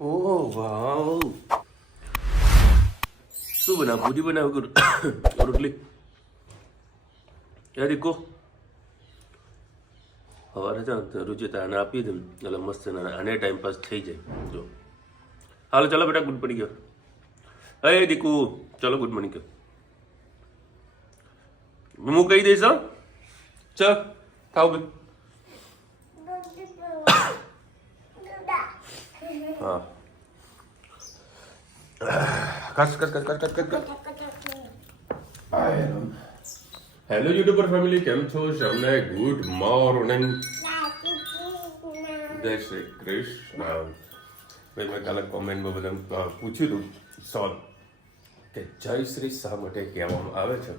ઓહ વાવ, શું બનાવ? પૂરી બનાવ કે રોટલી? યાર દીકો સવારે છે ને રુચિતા આને આપી દે એટલે મસ્ત આને ટાઈમ પાસ થઈ જાય. જો હાલો ચાલો બેટા, ગુડ મોર્નિંગ કયો. હે દીકુ ચલો ગુડ મોર્નિંગ કયો. હું કહી દઈશ. હા ચલ ખાવ ભાઈ. હા કસ કસ કસ કસ કસ કસ. હેલો યુટ્યુબર ફેમિલી, કેમ છો? સૌને ગુડ મોર્નિંગ, જય શ્રી કૃષ્ણ. ભાઈ મેં કાલે કોમેન્ટમાં બધા પૂછ્યું હતું સવાલ કે જય શ્રી શા માટે કહેવામાં આવે છે.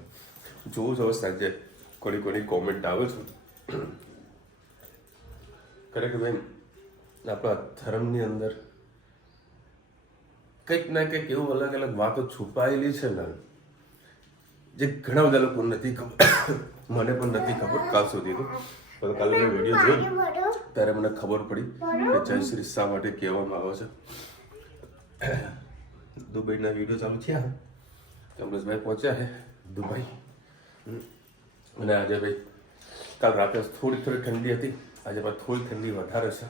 જોવું જો સાંજે કોની કોમેન્ટ આવે છે. ખરેખર ભાઈ આપણા ધર્મની અંદર કંઈક ના કંઈક એવું અલગ અલગ વાતો છુપાયેલી છે ને, જે ઘણા બધા લોકો નથી ખબર. મને પણ નથી ખબર કાલ સુધી. તો કાલે મેં વિડીયો જોયો ત્યારે મને ખબર પડી કે જય શ્રી શા માટે કહેવામાં આવે છે. દુબઈના વિડીયો ચાલુ થયા, કમલેશભાઈ પહોંચ્યા છે દુબઈ. અને આજે ભાઈ કાલ રાતે થોડી ઠંડી હતી, આજે પણ થોડી ઠંડી વધારે છે.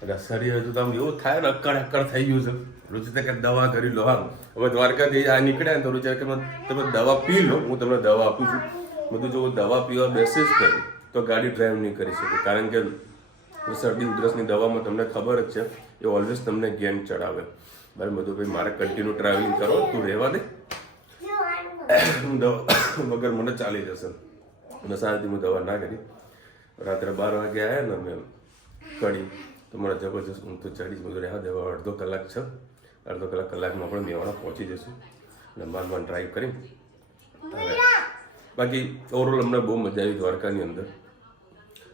એટલે શરીર હજુ તો આમ એવું થાય ને અક્કડ થઈ ગયું છે. રુચિતા કે દવા કરી લો. હા હવે દ્વારકાથી આ નીકળ્યા ને તો રુચિતા કે તમે દવા પી લો, હું તમને દવા આપું છું. બધું જો દવા પીવા બેસીશ ને તો ગાડી ડ્રાઈવ નહીં કરી શકે, કારણ કે શરદી ઉધરસની દવામાં તમને ખબર જ છે એ ઓલવેઝ તમને ગેન ચડાવે. બરાબર બધું ભાઈ મારે કન્ટિન્યુ ટ્રાવેલિંગ કરો, તું રહેવા દે. દવા વગર મને ચાલી જશે. અને શાંતિથી હું દવા ના કરી. રાત્રે 12 વાગે આવ્યા ને અમે કડી તો મને જબરજસ્ત ઊંઘ તો ચડી. બધું રહેવા દેવા અડધો કલાક છે, અડધો કલાકમાં આપણે મેવાડા પહોંચી જઈશું. અને માંડ ડ્રાઈવ કરી. બાકી ઓવરઓલ અમને બહુ મજા આવી દ્વારકાની અંદર.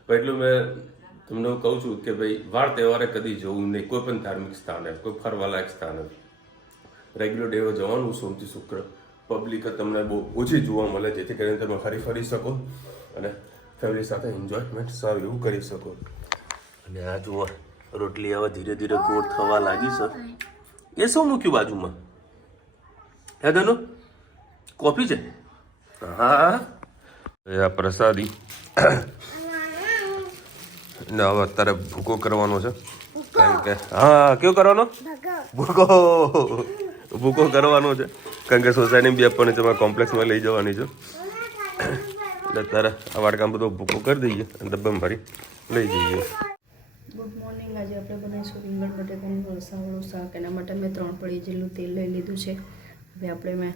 પણ એટલું મેં તમને કહું છું કે ભાઈ વાર તહેવારે કદી જવું નહીં, કોઈ પણ ધાર્મિક સ્થાને, કોઈ ફરવાલાયક સ્થાને. રેગ્યુલર ડે જવાનું સોમથી શુક્ર. પબ્લિક તમને બહુ ઓછી જોવા મળે, જેથી કરીને તમે ફરી શકો અને ફેમિલી સાથે એન્જોયમેન્ટ સારું એવું કરી શકો. અને આ જુઓ રોટલી હવે ધીરે ધીરે ગોળ થવા લાગી છે. એ શું મૂક્યું બાજુમાં? હે ધનુ કોફી છે? હા આ પ્રસાદી ને હવે અત્યારે ભૂકો કરવાનો છે. કારણ કે હા કેવું કરવાનો? ભૂકો કરવાનો છે, કારણ કે સોસાયટી બી આપવાની છે, કોમ્પ્લેક્સમાં લઈ જવાની છે. એટલે અત્યારે આ વાડકામાં બધો ભૂકો કરી દઈએ અને ડબ્બામાં ભરી લઈ જઈએ. Good morning. આજે આપણે બનાવીશું રીંગણ બટેકાનું રસાવાળું શાક. એના માટે મેં 3 પડી જેટલું તેલ લઈ લીધું છે. હવે આપણે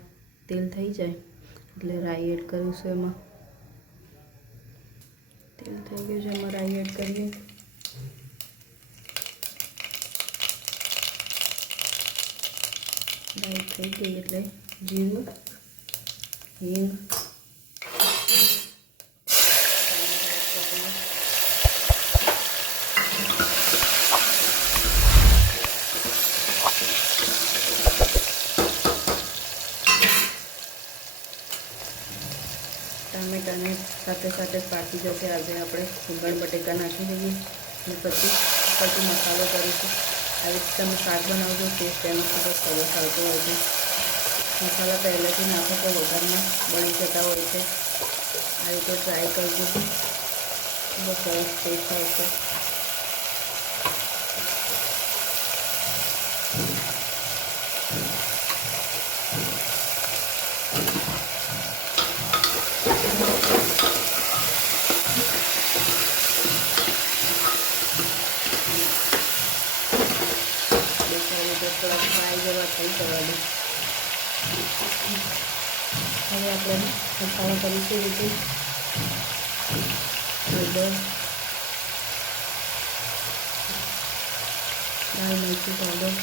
તેલ થઈ જાય એટલે રાઈ એડ કરીશું. એમાં તેલ થઈ ગયું છે, એમાં રાઈ એડ કરીએ. રાઈ થઈ ગઈ એટલે જીરું, હિંગ, ટામેટાને સાથે સાથે પાકી જશે. આજે આપણે રીંગણ બટેકા નાખી દઈએ અને પછી મસાલો કરીશું. આવી રીતે તમે શાક બનાવજો, ટેસ્ટ એનો ખૂબ જ સરસ આવતો હોય છે. મસાલા પહેલેથી નાખો તો વઘારમાં બળી જતા હોય છે. આ રીતે ટ્રાય કરજો, ખૂબ જ સરસ ટેસ્ટ આવશે. થોડા ફ્રાય જેવા થઈ જવા દે. હવે આપણે મસાલા કરીશું રીતે હળદર, લાલ મરચું પાવડર,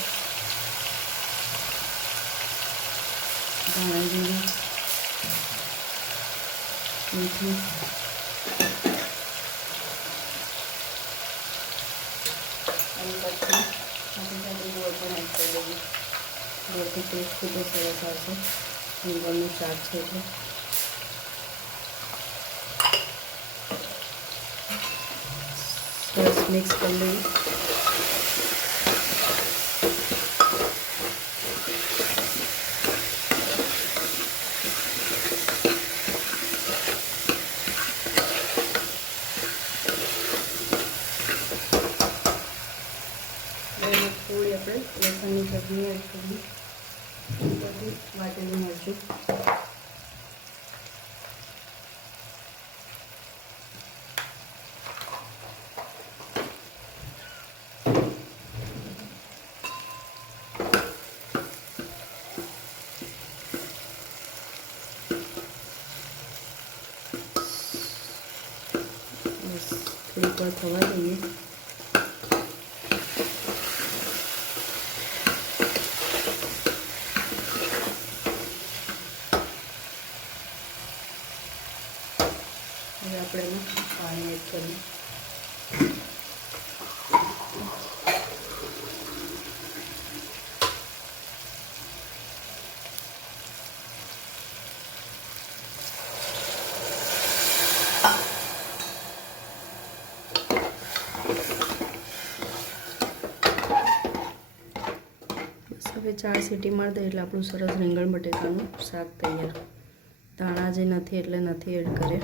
ધાણા જીરું, મીઠું, અને પછી સાથે ગોળ પણ એડ કરી દઈએ. ગોળથી ટેસ્ટ ખૂબ જ સરસ આવશે. રીંગણનું શાક છે એટલે સરસ મિક્સ કરી લઈએ. આપણે લસણની ચટણી એડ કરીએ, બધું વાટેલું મરચું, થોડીક વાર થવા દઈએ. હવે આપણે એમાં પાણી એડ કરીએ. હવે 4 સીટી મારી દઈએ એટલે આપણું સરસ રીંગણ બટેકાનું શાક તૈયાર. ધાણા જે નથી એટલે નથી એડ કરે.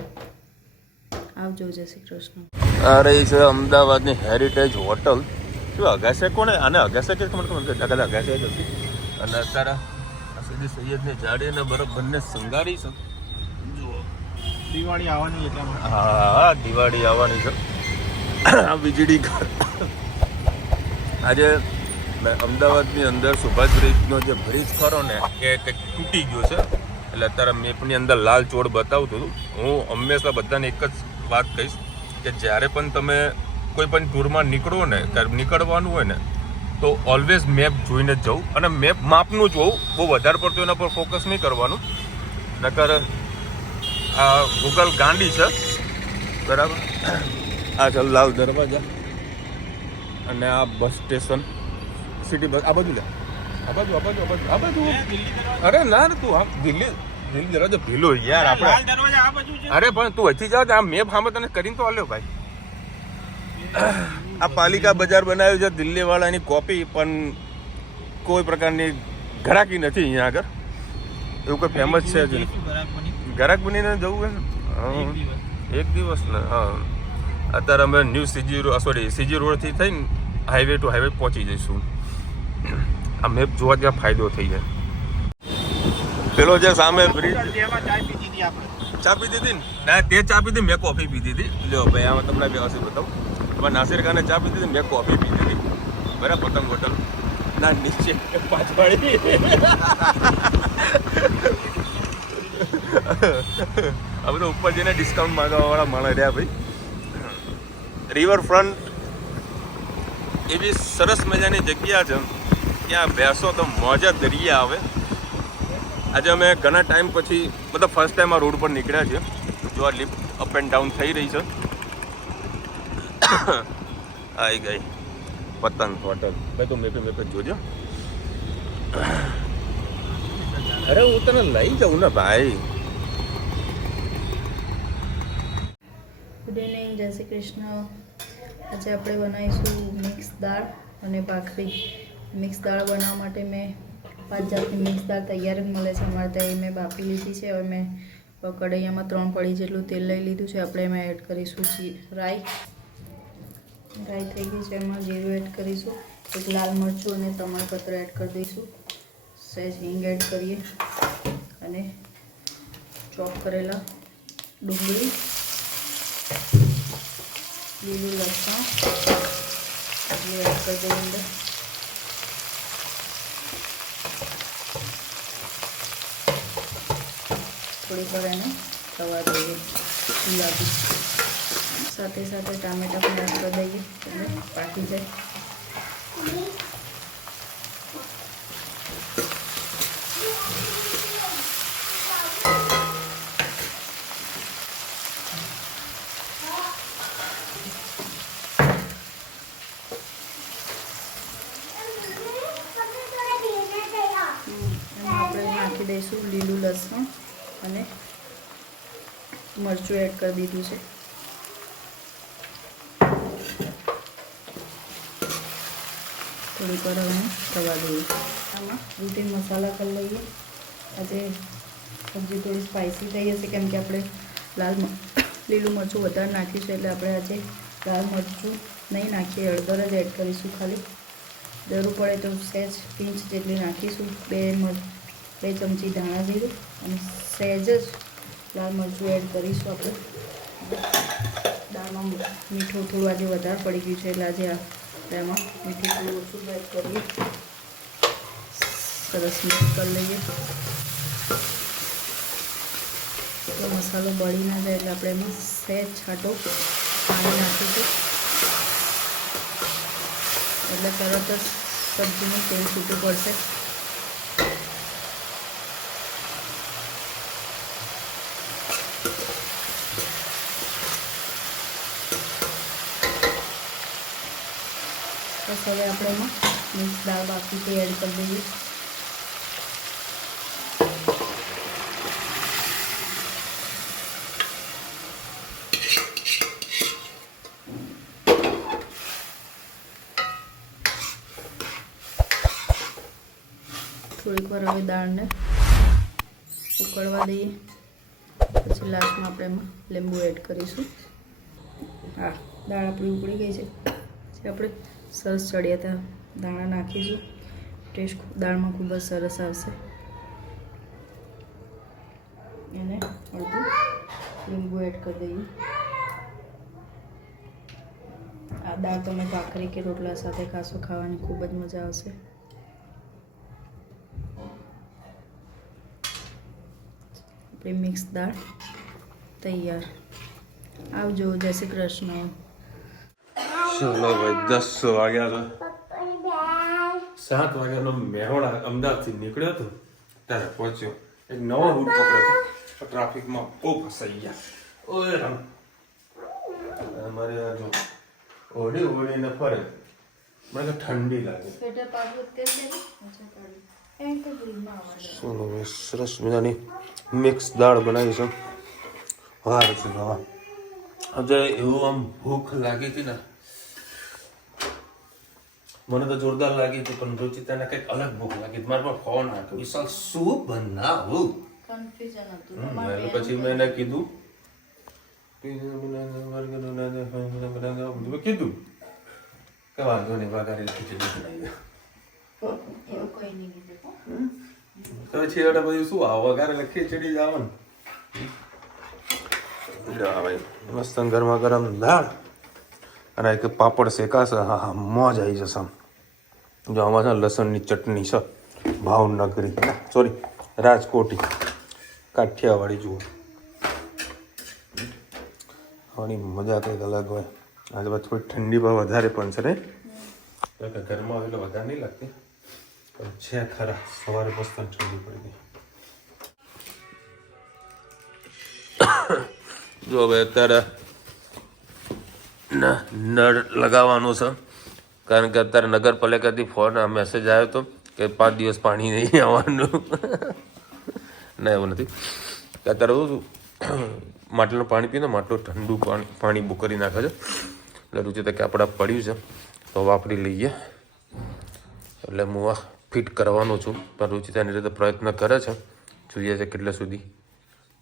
આવજો, જય શ્રી કૃષ્ણ. આ રહી છે અમદાવાદની હેરિટેજ હોટલ. શું અગાસે કોને આને અગાસે કે ખબર અગાસે જ હતી. અને અત્યારે સીધી સૈયદની જાડી અને બરફ બંને સંગારી છે. જુઓ દિવાળી આવવાની એટલે હા દિવાળી આવવાની છે. આ વીજળી ઘર આજે અમદાવાદની અંદર સુભાષ બ્રિજનો જે બ્રિજ ખરો ને એ કંઈક તૂટી ગયો છે. એટલે અત્યારે મેપની અંદર લાલ ચોળ બતાવતું હતું. હું હંમેશા બધાને એક જ વાત કહીશ કે જ્યારે પણ તમે કોઈ પણ ટૂરમાં નીકળો ને નીકળવાનું હોય ને તો ઓલવેઝ મેપ જોઈને જ જવું અને મેપ માપનું જોવું. બહુ વધારે પડતું એના પર ફોકસ નહીં કરવાનું, નકર આ ગૂગલ ગાંડી છે. બરાબર. આ ચાલ લાલ દરવાજા અને આ બસ સ્ટેશન સિટી બસ આ બાજુ લે આ બાજુ અરે ના તું આમ દિલ્હી દરવાજો ભીલો યાર આપણે. અરે પણ તું હજી જાવ આ મેપ સામે તને કરીને તો આલ્યો ભાઈ. આ પાલિકા બજાર બનાવ્યું છે દિલ્હી વાળાની કોપી, પણ કોઈ પ્રકારની ઘરાકી નથી અહીંયા આગળ. એવું કોઈ ફેમસ છે જ ઘરાક બનીને જવું હોય ને એક દિવસ ને. હા અત્યારે અમે ન્યૂ સીજી રોડથી થઈને હાઈવે ટુ હાઈવે પહોંચી જઈશું. આ મેપ જોવા ત્યાં ફાયદો થઈ જાય. પેલો જે સામે બ્રિજ ચા પીધી હતી ને ના તે ચા પીધી, મેં કોફી પીધી હતી. લ્યો ભાઈ આમાં તમને વ્યવસ્થિત બતાવું. એમાં નાસિર ખાને ચા પીધી હતી, મેં કોફી પીધી હતી. બરાબર. પતંગ હોટલ ના નીચે પાછવાડી હવે તો ઉપર જઈને ડિસ્કાઉન્ટ માંગવાવાળા માણસ રહ્યા ભાઈ. રિવરફ્રન્ટ એવી સરસ મજાની જગ્યા છે ત્યાં બેસો તો મોજા દરિયા આવે. આજે અમે ઘણા ટાઈમ પછી મતલબ ફર્સ્ટ ટાઈમ આ રોડ પર નીકળ્યા છીએ. જો આ લિફ્ટ અપ એન્ડ ડાઉન થઈ રહી છે. આવી ગઈ પતંગ હોટલ. ભાઈ તો મેપે જોજો. અરે હું તને લઈ જાઉં ને ભાઈ. ગુડ ઇવનિંગ, જય શ્રી કૃષ્ણ. આજે આપણે બનાવીશું મિક્સ દાળ અને ભાખરી. મિક્સ દાળ બનાવવા માટે મેં 5 જાતની મિક્સ દાળ તૈયાર મળે છે અમારે ત્યાં. મેં બાફી લીધી છે. હવે મેં કઢૈયામાં 3 પડી જેટલું તેલ લઈ લીધું છે. આપણે એમાં એડ કરીશું રાઈ થઈ ગઈ છે. એમાં જીરું એડ કરીશું, એક લાલ મરચું અને તમાલપત્ર એડ કરી દઈશું. સહેજ હિંગ એડ કરીએ અને ચોપ કરેલા ડુંગળી, લીલું લસણ એડ કરી દઈએ અંદર. થોડીક વાર એને થવા દઈએ ગુલાબી. સાથે સાથે ટામેટા પણ એડ કરી દઈએ એટલે પાકી જાય. એમાં આપણે નાખી દઈશું લીલું લસણ અને મરચું એડ કરી દીધું છે. થોડીક વાર હવે થવા દઈએ. આમાં રૂટીન મસાલા કરી લઈએ. આજે સબ્જી થોડી સ્પાઇસી થઈ જશે કેમ કે આપણે લીલું મરચું વધારે નાખ્યું છે એટલે આપણે આજે લાલ મરચું નહીં નાખીએ, હળદર જ એડ કરીશું ખાલી. જરૂર પડે તો સહેજ પિંચ જેટલી નાખીશું. 2 ચમચી ધાણા જીરું અને સહેજ જ લાલ મરચું એડ કરીશું આપણે. દાળમાં મીઠું થોડું આજે વધારે પડી ગયું છે એટલે આજે એમાં મીઠું થોડું ઓછું એડ કરીએ. સરસ મિક્સ કરી લઈએ. તો મસાલો બળી ના જાય એટલે આપણે એમાં સહેજ છાંટો પાણી નાખીશું એટલે તરત જ સબ્જીનું તેલ છૂટું પડશે. બસ હવે આપણે એમાં મિક્સ દાળ બાફી એડ કરી દઈએ. થોડીક વાર હવે દાળને ઉકળવા દઈએ. પછી લાસ્ટમાં આપણે એમાં લીંબુ એડ કરીશું. હા, દાળ આપણી ઉકળી ગઈ છે. પછી આપણે સરસ ચડિયાતા દાણા નાખીશું. ટેસ્ટ દાળમાં ખૂબ જ સરસ આવશે. અને અડધું લીંબુ એડ કરી દઈએ. આ દાળ તમે ભાખરી કે રોટલા સાથે ખાશો, ખાવાની ખૂબ જ મજા આવશે. આપણી મિક્સ દાળ તૈયાર. આવજો. જય શ્રી કૃષ્ણ. ચલો ભાઈ 10 વાગ્યા તો 7 વાગ્યાનો મેહોણા અમદાવાદથી નીકળ્યો હતો ત્યારે પહોંચ્યો. એક નવો રૂટ પકડ્યો હતો. ટ્રાફિકમાં બહુ ફસાઈ ગયા. ઓય રામ, અમારે આ જો ઓડીને ફરે મને ઠંડી લાગે. સરસ મજાની મિક્સ દાળ બનાવી છે. વાર છે હવા. આજે એવું આમ ભૂખ લાગી હતી ને, મને તો જોરદાર લાગી હતી, પણ રુચિતાને કંઈક અલગ ભૂખ લાગી. મારા પર ફોન આવ્યો, વિશાલ શું બનાવું? કન્ફ્યુઝન હતું. પછી મેં એને કીધું કે વાંધો નહીં, વઘારેલી ખીચડી બનાવી. એવું કંઈ નહીં કીધું. તો છેવટે પછી શું આવે, વઘારેલી ખીચડી જ આવે ને. ભાઈ મસ્ત ગરમા ગરમ દાળ અને એક પાપડ શેકાશે. હા હા, મોજ આવી જશે આમ. જો આમાં છે લસણની ચટણી છે, ભાવનગરી સોરી રાજકોટી કાઠિયાવાડી. જુઓ ખાવાની મજા કંઈક અલગ હોય. આજે બાદ થોડી ઠંડી પણ વધારે પણ છે ને, ઘરમાં આવે એટલે વધારે નહીં લાગતી, પણ છે ખરા. સવારે મસ્ત ઠંડી પડી ગઈ. જો હવે અત્યારે નળ લગાવવાનું છે, કારણ કે અત્યારે નગરપાલિકાથી ફોન મેસેજ આવ્યો હતો કે 5 દિવસ પાણી નહીં આવવાનું. ના, એવું નથી. અત્યારે શું માટલાનું પાણી પીને માટલું ઠંડુ પાણી બુક કરી નાખે છે. એટલે રુચિતા કે આપણે પડ્યું છે તો વાપરી લઈએ. એટલે હું આ ફિટ કરવાનું છું, પણ રુચિતાની રીતે પ્રયત્ન કરે છે. જોઈએ છે કેટલે સુધી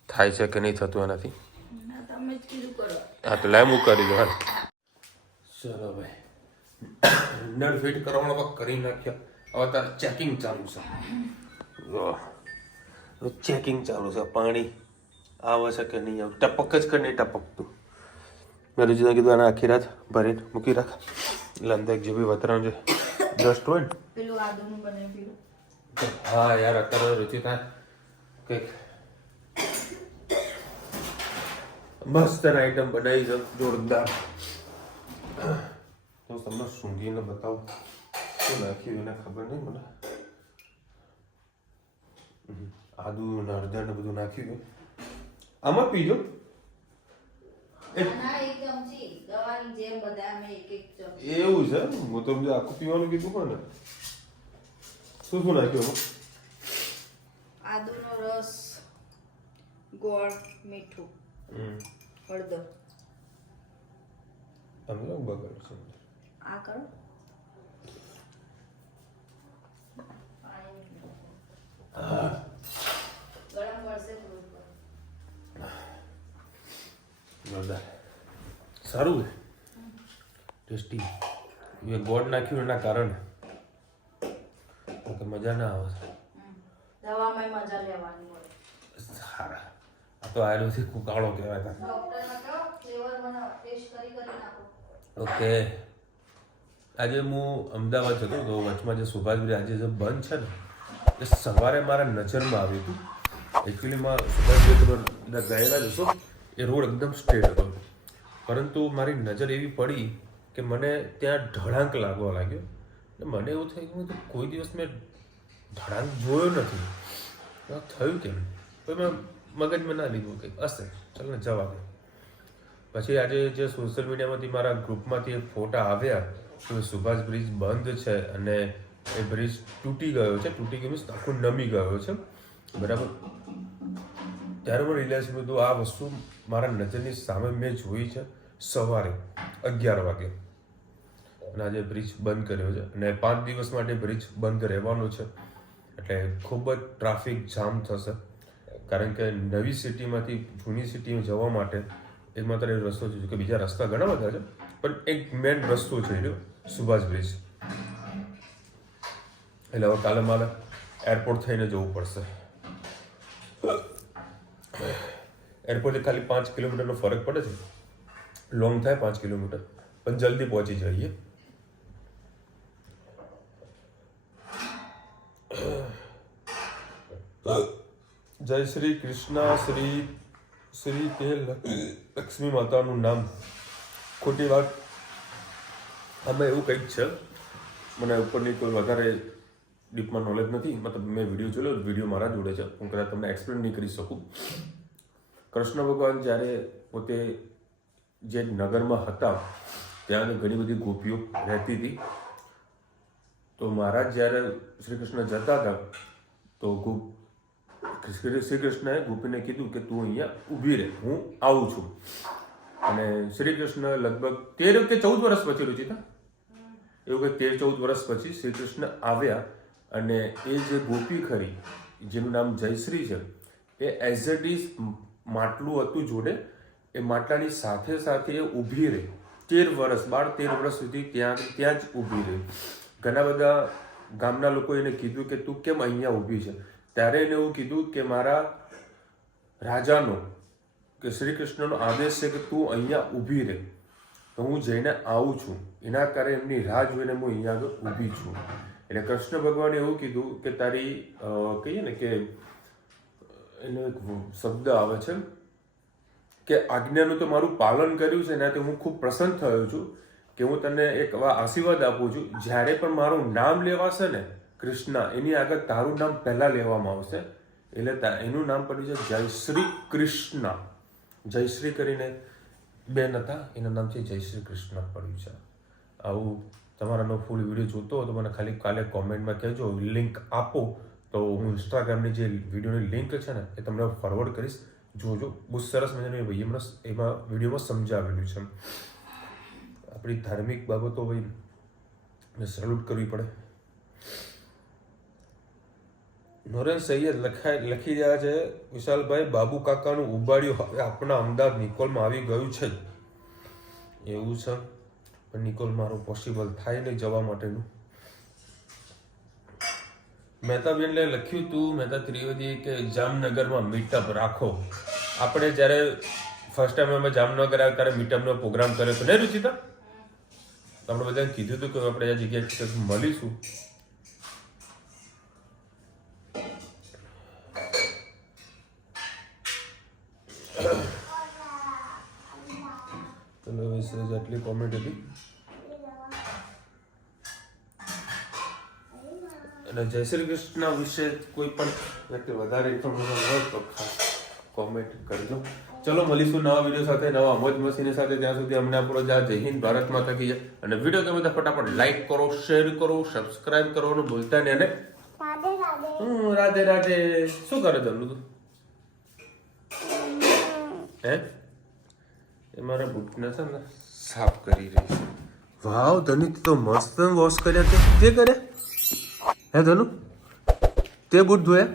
થાય છે કે નહીં થતું એનાથી. હા તો લાય હું કરી દઉં. હાલ ચલો ભાઈ, નળ ફિટ કરવાનો તો કરી નાખ્યા. હવે તારે ચેકિંગ ચાલુ છે. ચેકિંગ ચાલુ છે, પાણી આવે છે કે નહીં આવે. ટપક જ કે નહીં ટપકતું. મેં રુચિતા કીધું આને આખી રાત ભરીને મૂકી રાખ, એટલે અંદર જે બી વતરણ છે ડસ્ટ હોય ને. પેલું આદુનું બનાવી પીલું. હા યાર, અત્યારે રુચિતા કંઈક મસ્ત આઈટમ બનાવી છે, જોરદાર. તો તમને સૂંઘીને બતાવું શું નાખ્યું એને ખબર નહીં મને. આદુ ને હળદર ને બધું નાખ્યું. આમાં પીજો. એવું છે? હું તો આખું પીવાનું કીધું પણ ને. શું શું નાખ્યું એમાં? આદુનો રસ, ગોળ, મીઠું, હળદર. તમે કેવું બગાડો છો? આ કરો. ગરમ પડશે થોડું. જોરદાર, સારું છે, ટેસ્ટી. એ ગોળ નાખ્યું એના કારણે તો મજા ના આવે દવામાં મજા લેવાની હોય. સારા આ તો આયુર્વેદિક ઉકાળો કહેવાય તા ડોક્ટરને કહો ફ્લેવર બનાવો, ટેસ્ટ કરી નાખો. ઓકે આજે હું અમદાવાદ જતો હતો વચમાં જે સુભાષબ્રિજ આજે જે બંધ છે ને એ સવારે મારા નજરમાં આવ્યું હતું. એકચ્યુઅલીમાં સુભાષબ્રિજ બધા ગયેલા જશો એ રોડ એકદમ સ્ટ્રેટ હતો, પરંતુ મારી નજર એવી પડી કે મને ત્યાં ઢળાંક લાગવા લાગ્યો. મને એવું થઈ ગયું કે કોઈ દિવસ મેં ઢળાંક જોયો નથી, થયું કેમ? તો મેં મગજમાં ના લીધું કે હશે, ચાલ ને જવા દે. પછી આજે જે સોશિયલ મીડિયામાંથી મારા ગ્રુપમાંથી એક ફોટા આવ્યા કે સુભાષ બ્રિજ બંધ છે અને એ બ્રિજ તૂટી ગયો છે, તૂટી ગયો મીન્સ આખું નમી ગયો છે, બરાબર. ત્યારે મને રિયલાઇઝ થયું આ વસ્તુ મારા નજરની સામે મેં જોઈ છે સવારે 11 વાગે, અને આજે બ્રિજ બંધ કર્યો છે અને 5 દિવસ માટે બ્રિજ બંધ રહેવાનો છે. એટલે ખૂબ જ ટ્રાફિક જામ થશે, કારણ કે નવી સિટીમાંથી જૂની સિટીમાં જવા માટે એકમાત્ર એ રસ્તો છે કે બીજા રસ્તા ઘણા બધા છે, પણ એક મેઇન રસ્તો છે રહ્યો સુભાષ બ્રિજ. એટલે હવે કાલે મારે એરપોર્ટ થઈને જવું પડશે. એરપોર્ટથી ખાલી 5 કિલોમીટરનો ફરક પડે છે, લોંગ થાય 5 કિલોમીટર, પણ જલ્દી પહોંચી જઈએ. જય શ્રી કૃષ્ણ. શ્રી તે લક્ષ્મી માતાનું નામ. ખોટી વાત આમાં એવું કંઈક છે, મને ઉપરની કોઈ વધારે ડીપમાં નોલેજ નથી, મતલબ મેં વિડીયો જોયો, વિડીયો મારા જોડે છે, હું કદાચ તમને એક્સપ્લેન નહીં કરી શકું. કૃષ્ણ ભગવાન જ્યારે પોતે જે નગરમાં હતા ત્યાં ઘણી બધી ગોપીઓ રહેતી હતી. તો મહારાજ જ્યારે શ્રી કૃષ્ણ જતા હતા તો શ્રી કૃષ્ણએ ગોપીને કીધું કે તું અહીંયા ઊભી રહે, હું આવું છું. અને શ્રી કૃષ્ણ લગભગ 13 કે 14 વર્ષ પછી રુચિતા એવું કે 13-14 વર્ષ પછી શ્રી કૃષ્ણ આવ્યા અને એ જે ગોપી ખરી જેનું નામ જયશ્રી છે એ એઝ ઇટ ઇઝ માટલું હતું જોડે, એ માટલાની સાથે સાથે એ ઊભી રહી 12-13 વર્ષ સુધી ત્યાં જ ઊભી રહી. ઘણા બધા ગામના લોકો એને કીધું કે તું કેમ અહીંયા ઊભી છે? ત્યારે એને એવું કીધું કે મારા રાજાનો કે શ્રી કૃષ્ણનો આદેશ છે કે તું અહીંયા ઊભી રહે, તો હું જઈને આવું છું, એના કારણે એમની રાહ જોઈને હું અહીંયા આગળ ઊભી છું. એટલે કૃષ્ણ ભગવાને એવું કીધું કે તારી કહીએ ને કે એનો એક શબ્દ આવે છે કે આજ્ઞાનું તો મારું પાલન કર્યું છે, એનાથી હું ખૂબ પ્રસન્ન થયો છું કે હું તને એક આશીર્વાદ આપું છું, જ્યારે પણ મારું નામ લેવાશે ને કૃષ્ણ, એની આગળ તારું નામ પહેલાં લેવામાં આવશે. એટલે એનું નામ પડ્યું છે જય શ્રી કૃષ્ણ. જયશ્રી કરીને બેન હતા, એનું નામ છે જય શ્રી કૃષ્ણ પડ્યું છે. આવું તમારાનો ફૂલ વિડીયો જોતો હોય તો મને ખાલી કાલે કોમેન્ટમાં કહેજો, લિંક આપો તો હું ઇન્સ્ટાગ્રામની જે વિડીયોની લિંક છે ને એ તમને ફોરવર્ડ કરીશ, જોજો. બહુ સરસ મજાનું ભાઈ એમાં વિડીયોમાં સમજાવેલું છે. આપણી ધાર્મિક બાબતો ભાઈ સલ્યુટ કરવી પડે. નોરેન સૈયદ લખી રહ્યા છે વિશાલભાઈ, બાબુ કાકાનું ઉબાડ્યું હવે આપણા અમદાવાદ નિકોલમાં આવી ગયું છે. એવું છે, પણ નિકોલ મારું પોસિબલ થાય નહીં જવા માટેનું. મહેતાબેનને લખ્યું હતું મહેતા ત્રિવેદી કે જામનગરમાં મીટઅપ રાખો. આપણે જ્યારે ફર્સ્ટ ટાઈમ અમે જામનગર આવ્યા ત્યારે મીટઅપનો પ્રોગ્રામ કર્યો હતો ને રુચિતા? આપણે બધાને કીધું હતું કે આપણે આ જગ્યાએ મળીશું. ચલો વિશે આટલી કોમેન્ટ હતી. અને જય શ્રી કૃષ્ણ વિશે કોઈ પણ વ્યક્તિ વધારે ઇન્ફોર્મેશન હોય તો ખાસ કોમેન્ટ કરજો. ચલો મળીશું નવા વિડીયો સાથે, નવા મોજ મસ્તીની સાથે. ત્યાં સુધી અમને આપણો જય હિન્દ, ભારત માતા કી જય. અને વિડીયો ગમે તો ફટાફટ લાઈક કરો, શેર કરો, સબસ્ક્રાઇબ કરવાનું ભૂલતા નહીં. અને રાધે રાધે. શું કરે જલ્લુ તું? હે એ મારા બૂટને છે ને સાફ કરી રહી છે. વાવ ધનુ, તો મસ્ત વોશ કર્યા તે કર્યા હે ધનુ? તે બૂટ ધોયા?